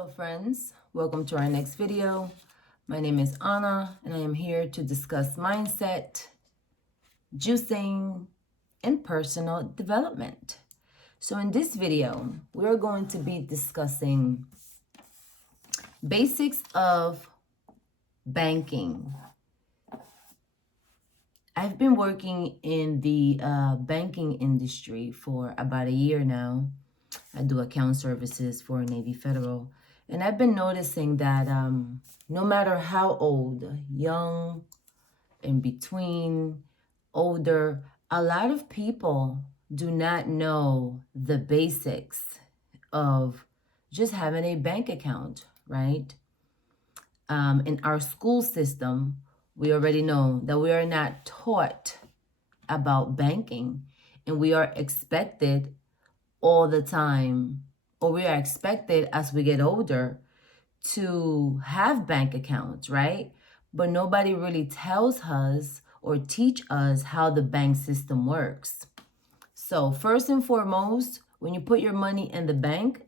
Hello friends, welcome to our next video. My name is Anna and I am here to discuss mindset, juicing, and personal development. So in this video, we're going to be discussing basics of banking. I've been working in the banking industry for about a year now. I do account services for Navy Federal. And I've been noticing that no matter how old, young, in between, older, a lot of people do not know the basics of just having a bank account, right? In our school system, we already know that we are not taught about banking, and we are expected all the time, or we are expected as we get older to have bank accounts, right? But nobody really tells us or teach us how the bank system works. So first and foremost, when you put your money in the bank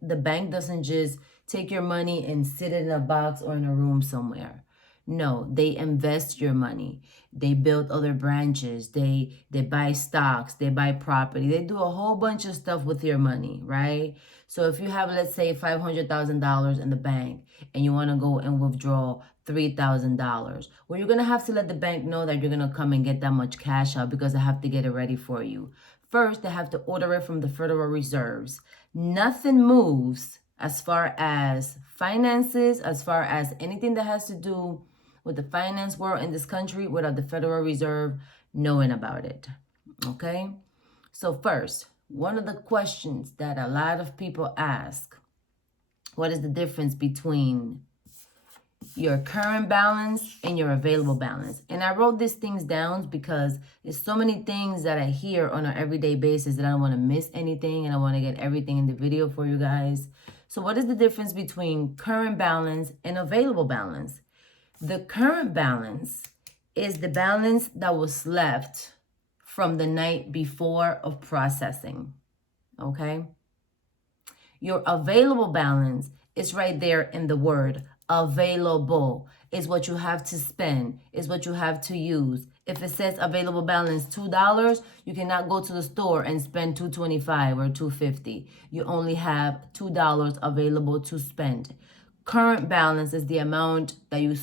doesn't just take your money and sit it in a box or in a room somewhere. No, they invest your money. They build other branches. They buy stocks. They buy property. They do a whole bunch of stuff with your money, right? So if you have, let's say, $500,000 in the bank and you want to go and withdraw $3,000, well, you're going to have to let the bank know that you're going to come and get that much cash out because they have to get it ready for you. First, they have to order it from the Federal Reserves. Nothing moves as far as finances, as far as anything that has to do with the finance world in this country without the Federal Reserve knowing about it, okay? So first, one of the questions that a lot of people ask, what is the difference between your current balance and your available balance? And I wrote these things down because there's so many things that I hear on an everyday basis that I don't want to miss anything, and I want to get everything in the video for you guys. So what is the difference between current balance and available balance? The current balance is the balance that was left from the night before of processing, okay? Your available balance is right there in the word available. Is what you have to spend, is what you have to use. If it says available balance $2, you cannot go to the store and spend $2.25 or $2.50. You only have $2 available to spend. Current balance is the amount that you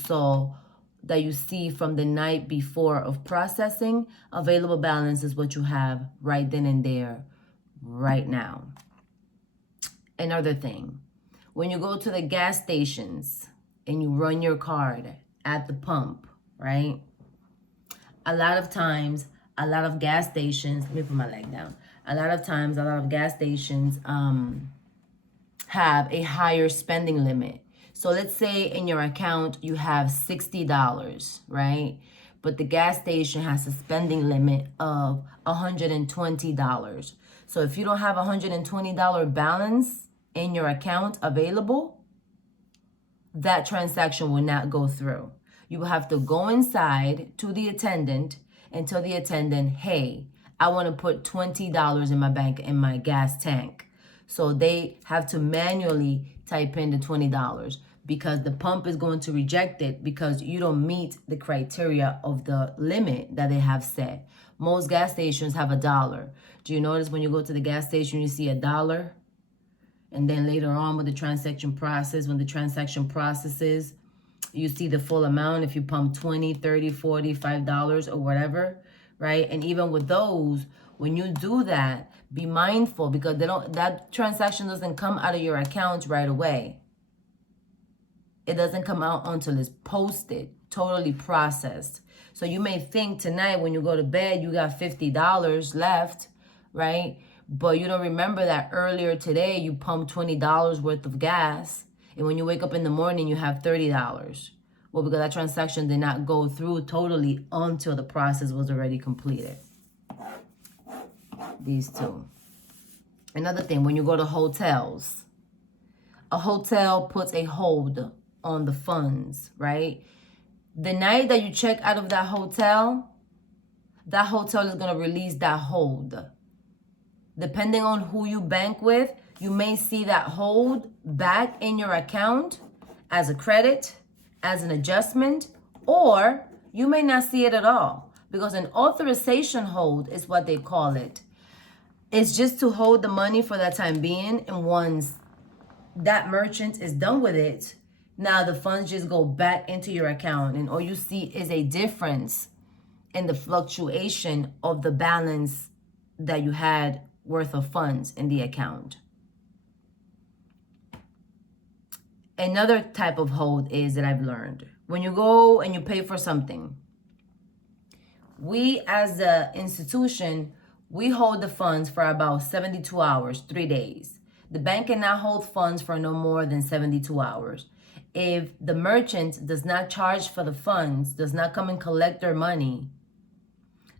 see from the night before of processing. Available balance is what you have right then and there, right now. Another thing, when you go to the gas stations and you run your card at the pump, right? A lot of times, a lot of gas stations, let me put my leg down. A lot of times, a lot of gas stations have a higher spending limit. So let's say in your account, you have $60, right? But the gas station has a spending limit of $120. So if you don't have $120 balance in your account available, that transaction will not go through. You will have to go inside to the attendant and tell the attendant, hey, I want to put $20 in my bank, in my gas tank. So they have to manually type in the $20 because the pump is going to reject it because you don't meet the criteria of the limit that they have set. Most gas stations have $1. Do you notice when you go to the gas station, you see $1? And then later on with the transaction process, when the transaction processes, you see the full amount if you pump $20, $30, $40, $5 or whatever, right? And even with those, when you do that, be mindful because that transaction doesn't come out of your account right away. It doesn't come out until it's posted, totally processed. So you may think tonight when you go to bed, you got $50 left, right? But you don't remember that earlier today you pumped $20 worth of gas. And when you wake up in the morning, you have $30. Well, because that transaction did not go through totally until the process was already completed. These two. Another thing, when you go to hotels, a hotel puts a hold on the funds, right? The night that you check out of that hotel is going to release that hold. Depending on who you bank with, you may see that hold back in your account as a credit, as an adjustment, or you may not see it at all, because an authorization hold is what they call it. It's just to hold the money for that time being, and once that merchant is done with it, now the funds just go back into your account, and all you see is a difference in the fluctuation of the balance that you had worth of funds in the account. Another type of hold is that I've learned, when you go and you pay for something, we as the institution, we hold the funds for about 72 hours, 3 days. The bank cannot hold funds for no more than 72 hours. If the merchant does not charge for the funds, does not come and collect their money,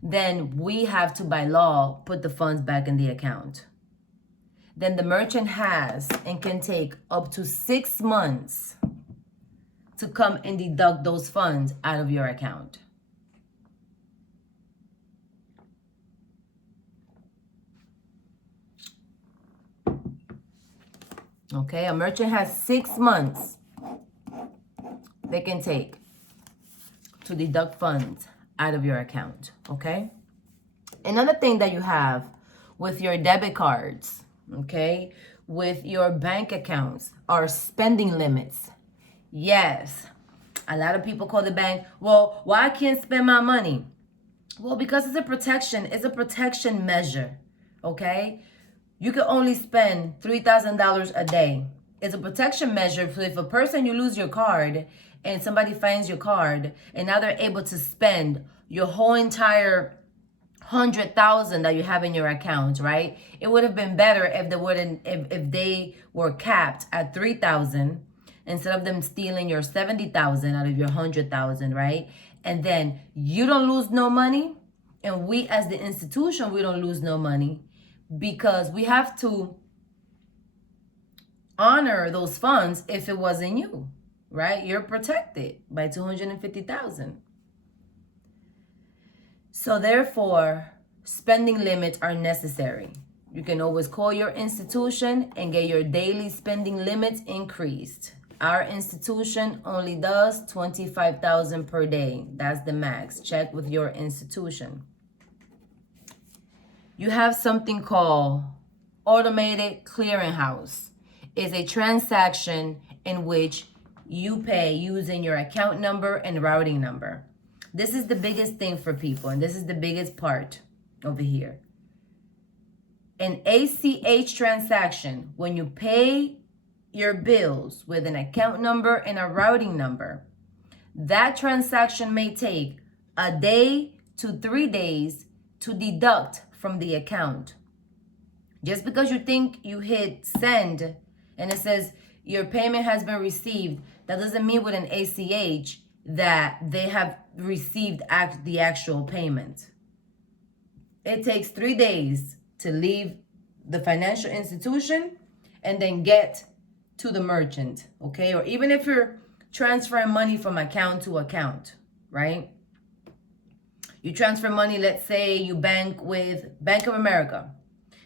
then we have to, by law, put the funds back in the account. Then the merchant has and can take up to 6 months to come and deduct those funds out of your account. Okay, a merchant has 6 months they can take to deduct funds out of your account, okay? Another thing that you have with your debit cards, okay, with your bank accounts are spending limits. Yes, a lot of people call the bank, well, why I can't spend my money? Well, because it's a protection measure, okay? You can only spend $3,000 a day. It's a protection measure. So if a person, you lose your card and somebody finds your card and now they're able to spend your whole entire 100,000 that you have in your account, right? It would have been better if they were capped at 3,000 instead of them stealing your 70,000 out of your 100,000, right? And then you don't lose no money, and we as the institution, we don't lose no money, because we have to honor those funds if it wasn't you, right? You're protected by 250,000. So therefore, spending limits are necessary. You can always call your institution and get your daily spending limits increased. Our institution only does 25,000 per day. That's the max. Check with your institution. You have something called automated clearinghouse. It's a transaction in which you pay using your account number and routing number. This is the biggest thing for people, and this is the biggest part over here. An ACH transaction, when you pay your bills with an account number and a routing number, that transaction may take a day to 3 days to deduct from the account. Just because you think you hit send and it says your payment has been received, that doesn't mean with an ACH that they have received the actual payment. It takes 3 days to leave the financial institution and then get to the merchant, okay? Or even if you're transferring money from account to account, right? You transfer money, let's say you bank with Bank of America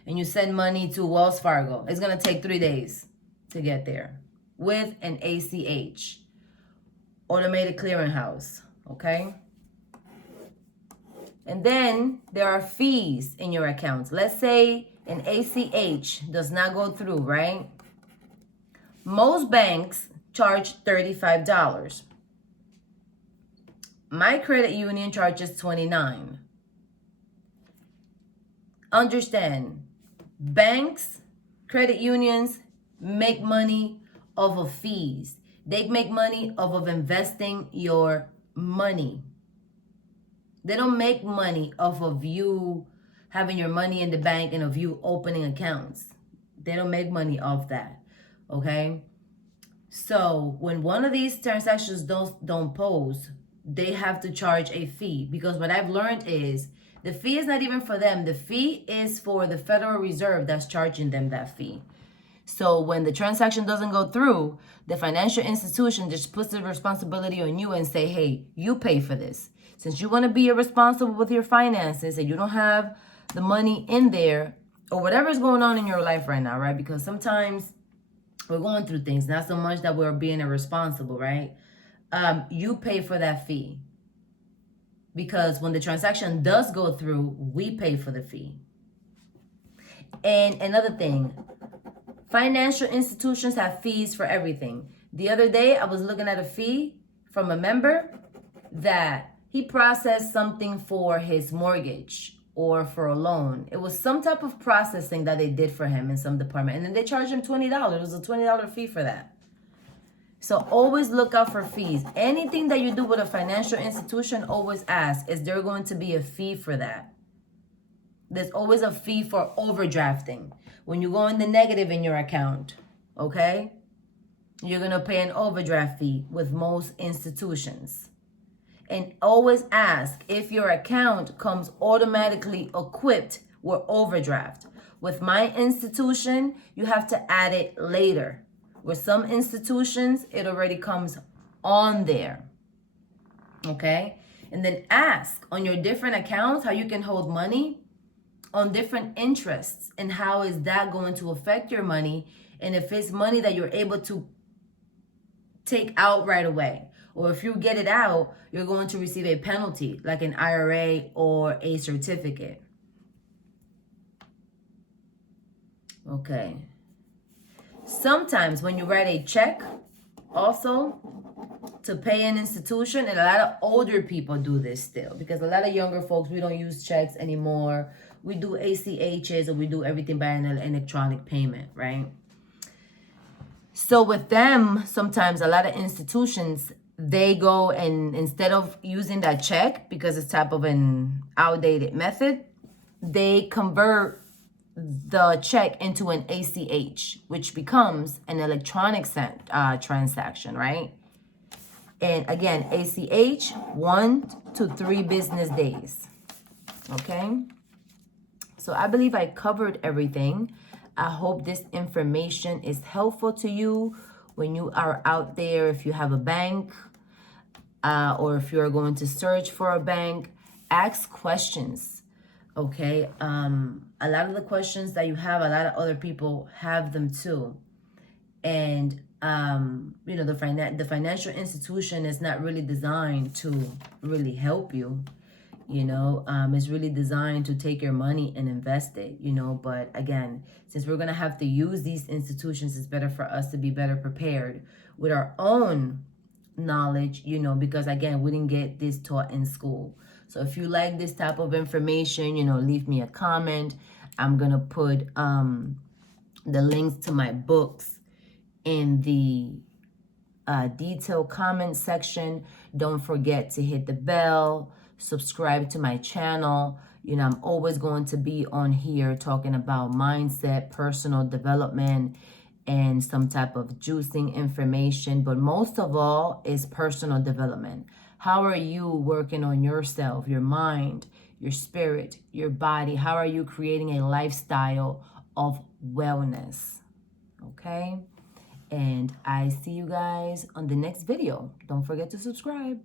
and you send money to Wells Fargo. It's gonna take 3 days to get there with an ACH, automated clearinghouse, okay? And then there are fees in your accounts. Let's say an ACH does not go through, right? Most banks charge $35. My credit union charges $29. Understand, banks, credit unions make money off of fees. They make money off of investing your money. They don't make money off of you having your money in the bank and of you opening accounts. They don't make money off that, okay? So when one of these transactions don't pose, they have to charge a fee, because what I've learned is the fee is not even for them. The fee is for the Federal Reserve that's charging them that fee. So when the transaction doesn't go through, the financial institution just puts the responsibility on you and say, hey, you pay for this. Since you want to be irresponsible with your finances and you don't have the money in there or whatever is going on in your life right now, right? Because sometimes we're going through things, not so much that we're being irresponsible, right? You pay for that fee. Because when the transaction does go through, we pay for the fee. And another thing, financial institutions have fees for everything. The other day, I was looking at a fee from a member that he processed something for his mortgage or for a loan. It was some type of processing that they did for him in some department. And then they charged him $20. It was a $20 fee for that. So always look out for fees. Anything that you do with a financial institution, always ask, is there going to be a fee for that? There's always a fee for overdrafting. When you go in the negative in your account, okay? You're going to pay an overdraft fee with most institutions. And always ask if your account comes automatically equipped with overdraft. With my institution, you have to add it later. With some institutions, it already comes on there. Okay? And then ask on your different accounts how you can hold money on different interests and how is that going to affect your money, and if it's money that you're able to take out right away, or if you get it out, you're going to receive a penalty like an IRA or a certificate. Okay. Sometimes when you write a check also to pay an institution, and a lot of older people do this still, because a lot of younger folks, we don't use checks anymore. We do ACHs, or we do everything by an electronic payment, right? So with them, sometimes a lot of institutions, they go and instead of using that check, because it's type of an outdated method, they convert the check into an ACH, which becomes an electronic transaction, right? And again, ACH, 1 to 3 business days. Okay? So I believe I covered everything. I hope this information is helpful to you when you are out there. If you have a bank, or if you're going to search for a bank, ask questions. Okay, a lot of the questions that you have, a lot of other people have them too. And you know, the financial institution is not really designed to really help you. You know, it's really designed to take your money and invest it, you know. But again, since we're going to have to use these institutions, it's better for us to be better prepared with our own knowledge, you know, because again, we didn't get this taught in school. So if you like this type of information, you know, leave me a comment. I'm going to put the links to my books in the detailed comment section. Don't forget to hit the bell, subscribe to my channel. You know, I'm always going to be on here talking about mindset, personal development, and some type of juicing information. But most of all is personal development. How are you working on yourself, your mind, your spirit, your body? How are you creating a lifestyle of wellness? Okay? And I see you guys on the next video. Don't forget to subscribe.